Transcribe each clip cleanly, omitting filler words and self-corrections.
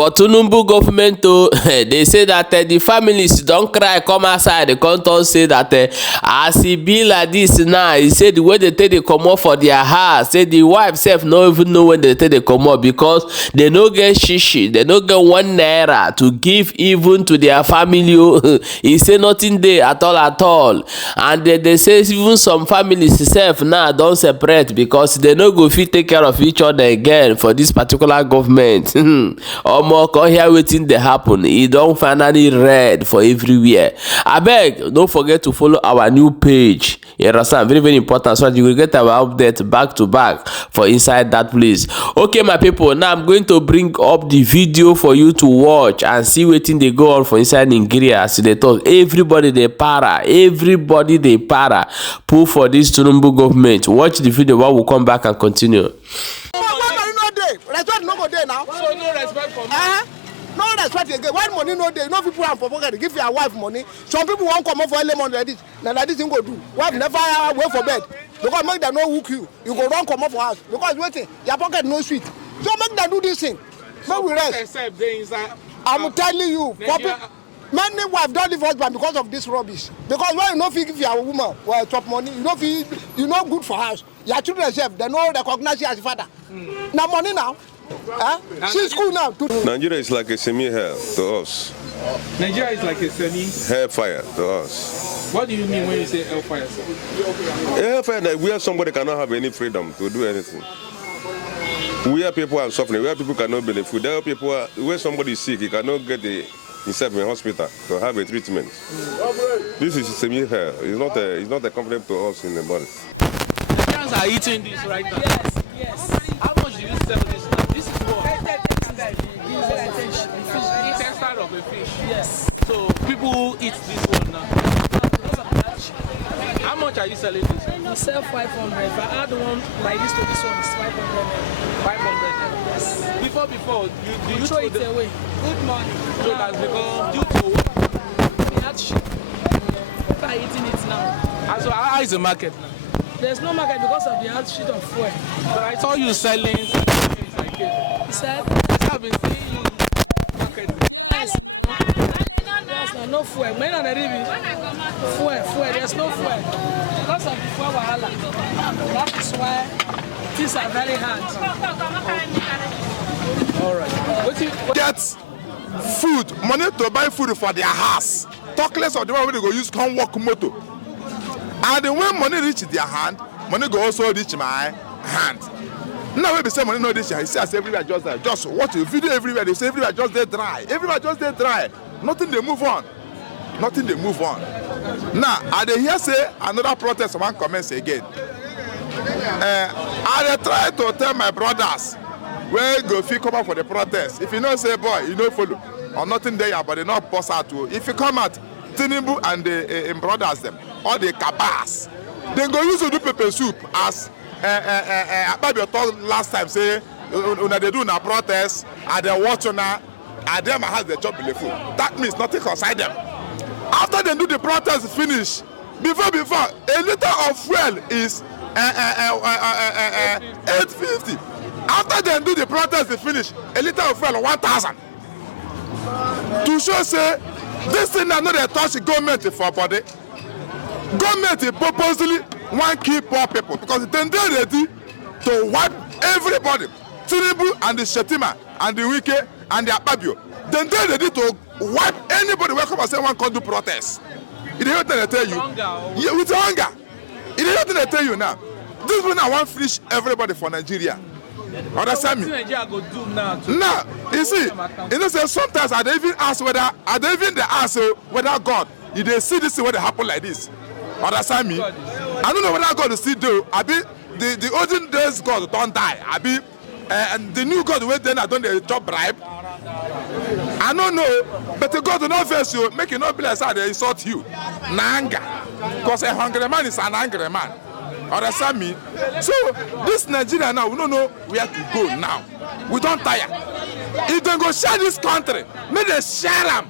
For Tinubu government, they say that the families don't cry, come outside. The contour say that as e be like this now, he said the way they take the comot for their house, say the wife self no even know when they take the comot because they no get shishi, they no get 1 naira to give even to their family. He say nothing there at all, and they say even some families self now don separate because they no go fit take care of each other again for this particular government. Omo, come hear wetin dey happen. E don finally red for everywhere. Abeg, don't forget to follow our new page. You understand? Very, very important, so that you will get our update back to back for inside that place. Okay, my people, now I'm going to bring up the video for you to watch and see wetin dey go on for inside Nigeria. As they talk, everybody dey para, everybody dey para. Pull for this Tinubu government. Watch the video while we come back and continue. Respect no go there now. So no respect for me. No respect again. When money no there, no people have for pocket. Give your wife money. Some people won't come up for early money like this. Now like this thing go do. Wife never wait for bed. Because make them no hook you. You go run come up for house. Because waiting, your pocket no sweet. So make them do this thing. Make we rest. I'm telling you, many wives don't leave husband because of this rubbish. Because when you no fit give your woman top money, you no fit, you no good for house. Your children self, they no recognize you as a father. Now money now. She's school now. Nigeria is like a semi-hell to us. Nigeria is like a hellfire to us. What do you mean when you say hellfire, sir? Hellfire that where somebody cannot have any freedom to do anything. Where people are suffering, where people cannot benefit, there are people where somebody is sick, he cannot get himself in hospital to have a treatment. This is semi-hell. It's not a complaint to us in the body. Nigerians are eating this right now. Yes. How much do you sell this now? This is what? 10 side of a fish. Yes. So people eat this one now. How much are you selling this? We sell 500. If I add one like this to this one, it's 500. 500. Yes. Before, you Throw it away. Good morning. So that's because due to the hardship. People are eating it now. and so how is the market now? There's no market because of the hardship of fuel. But I saw you selling things like it. You said? Yes, I've been seeing you marketing. Yes. Yes, no fuel. Men are ready. Fuel. There's no fuel. Because of the fuel wahala. That is why things are very hard. All right. Get food, money to buy food for their house. Talk less of the one they go use come work motor. And then when money reach their hand, money go also reach my hand. Now when they say money no reach, he says everywhere just there. Just watch the video everywhere. They say everywhere just there dry. Everywhere just there dry. Nothing they move on. Nothing they move on. Now I dey hear say another protest one commence again. I dey try to tell my brothers where go fit come out for the protest. If you know say boy, you know follow or nothing there, but they not pass out to. If you come out, Tinubu and the brothers them, all the cabas, they go use to do pepper soup as Ababio told last time say when they do na protest and they watch now, and them has the job in the food. That means nothing concern them. After they do the protest finish, before a liter of fuel is 850. After they do the protest finish, a liter of fuel 1,000. To show say this thing na no dey touch the government for body. Government purposely want keep poor people because they dey ready to wipe everybody. Tinubu and the Shetima and the Wike and the Akpabio. They dey ready to wipe anybody who come and say one can do protest. It is what they tell you. Yeah, with hunger. It is what they tell you now. This one I want finish everybody for Nigeria. Understand me? Now, you see, you know, say sometimes I don't even ask whether God, if they see this when it happen like this. Understand me? I don't know whether God will still do. I be the olden days God don't die. I be and the new God wait then I don't they chop bribe. I don't know, but the God will not face you, make you not be like that they insult you. Nanga, because a hungry man is an angry man. Understand me? So this Nigeria now, we don't know where to go now. We don't tire. If they go share this country, may they share them.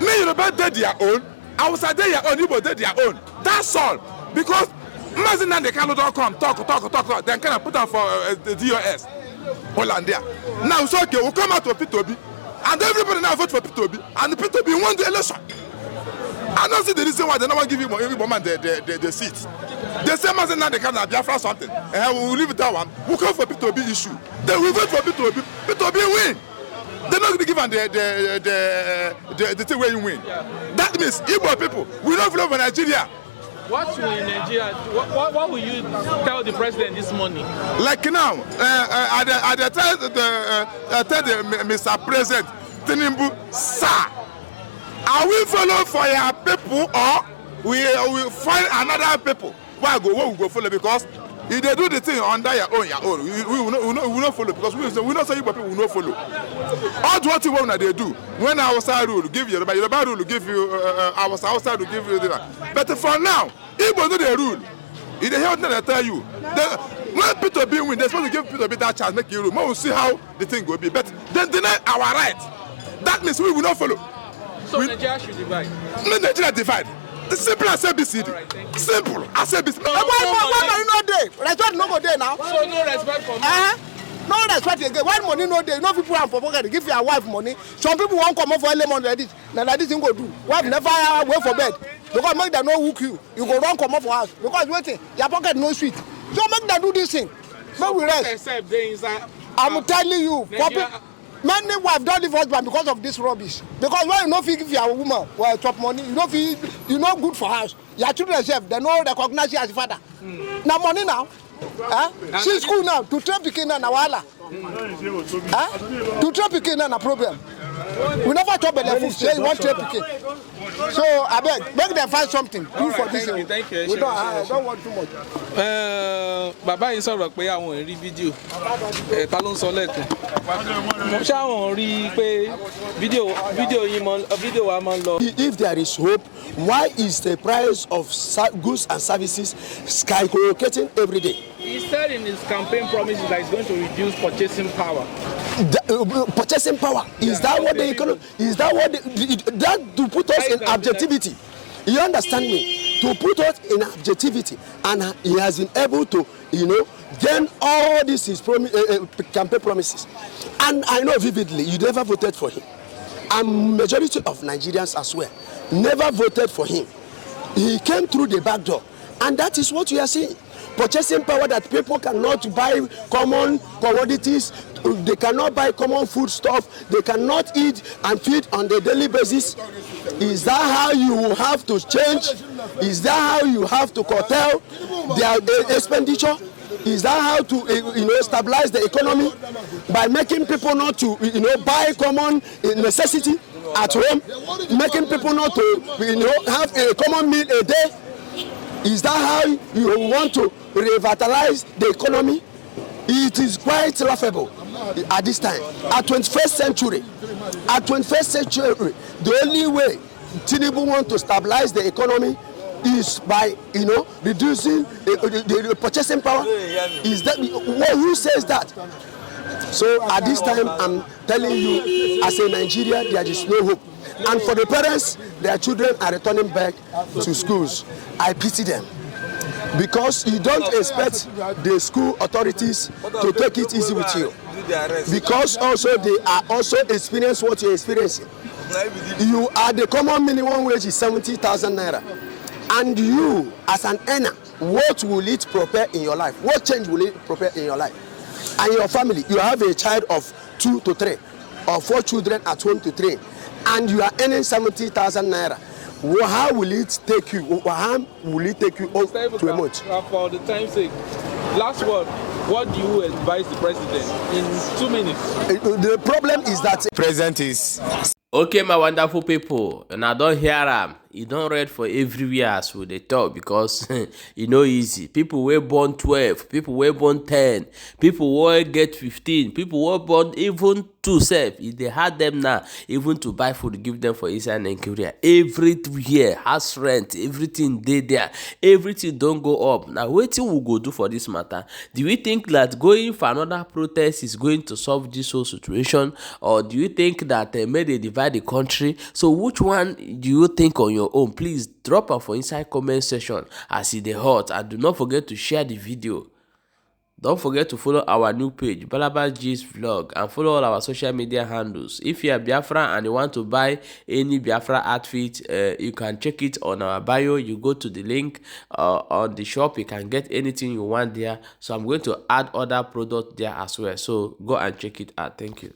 May Yoruba did their own, Hausa did their own, Igbo did their own. That's all. Because imagine that they cannot come, talk, then can I put them for the DOS. Hollandia. Now it's okay, we'll come out of P2B. And everybody now vote for P2B, and the P2B won the election. I don't see the reason why they don't want to give him the seat. The same as now they can have Biafra something. And we will leave it that one. We come for P2B issue. Then we vote for P2B. P2B win. They're not going to give them the thing where you win. That means Igbo people, we don't vote for Nigeria. What will Nigeria? What will you tell the president this morning? Like now, I tell the Mr. President Tinubu, sir, are we follow for your people or we find another people? Why we go follow? Because if they do the thing under your own, we not follow because we not say people will not follow. All what you want they do. When our side rule give you, the Yoruba rule give you, our side will give you the. But for now, Igbo do the rule. If they hear what they tell you, when Peter B win, they're supposed to give Peter B that chance, make you rule. We will see how the thing will be. But then deny our right. That means we will not follow. So Nigeria should divide. No, Nigeria divide. The simple as ABCD. Right, simple as ABCD. Why money no dey? Respect no go dey now. So no respect for me. No respect again. Why money no dey? No people am for pocket. Give your wife money. Some people won't come up for early money like this. Now like this thing go do. Wife never wait for bed. Because make them no hook you. You go run come up for house. Because waiting, your pocket no sweet. So make them do this thing. Make we rest. Except they inside. I'm telling you, many wives don't leave husband because of this rubbish. Because when you no fit give your woman well top money, you no fit, you no good for house. Your children self, they no recognize you as a father. Now money now. She school now to train pikin na wahala. To train pikin na problem. We never talk about the food. Say you want train pikin. So I beg, make them find something. Do for this. Thank you. We don't want too much. Bàbá yìí sọ̀rọ̀ pé àwọn ò rí fídíò ta ló ń sọ lẹ́ẹ̀kan ṣé àwọn ò rí pé fídíò wa máa ń lọ. If there is hope, why is the price of goods and services skyrocketing every day? He said in his campaign promises that he's going to reduce purchasing power. Purchasing power, is that what the economy, is that what that to put us in objectivity? You understand me? To put us in objectivity, and he has been able to, gain all these his campaign promises. And I know vividly, you never voted for him. And majority of Nigerians as well never voted for him. He came through the back door, and that is what we are seeing. Purchasing power that people cannot buy common commodities, they cannot buy common food stuff, they cannot eat and feed on a daily basis. Is that how you have to change? Is that how you have to curtail their expenditure? Is that how to stabilize the economy? By making people not to buy common necessity at home, making people not to have a common meal a day? Is that how you want to revitalize the economy? It is quite laughable at this time. At 21st century, the only way Tinubu want to stabilize the economy is by reducing the purchasing power. Is that who says that? So at this time, I'm telling you, as a Nigerian, there is no hope. And for the parents, their children are returning back to schools. I pity them. Because you don't expect the school authorities to take it easy with you. Because also they are also experiencing what you're experiencing. You are the common minimum wage is 70,000 naira. And you, as an earner, what will it prepare in your life? What change will it prepare in your life? And your family, you have a child of 2 to 3, or 4 children at home to 3, and you are earning 70,000 naira. How will it take you? How will it take you to a month? For the time's sake, last word. What do you advise the president in 2 minutes? The problem is that the president is. Okay, my wonderful people, and I don't hear am. You don't read for everywhere as we dey talk because easy. People were born 12, people were born 10, people were get 15, people were born even 2 sef. If they had them now, even to buy food, give them for inside Nigeria. Every year, house rent, everything dey there. Everything don't go up. Now, wetin we go do for this matter? Do we think that going for another protest is going to solve this whole situation? Or do you think that may they divide the country? So which one do you think on your own? Please drop am for inside comment section as e dey hot, and do not forget to share the video. Don't forget to follow our new page, Balaba Gist Vlog, and follow all our social media handles. If you are Biafra and you want to buy any Biafra outfit, you can check it on our bio. You go to the link on the shop. You can get anything you want there. So I'm going to add other products there as well. So go and check it out. Thank you.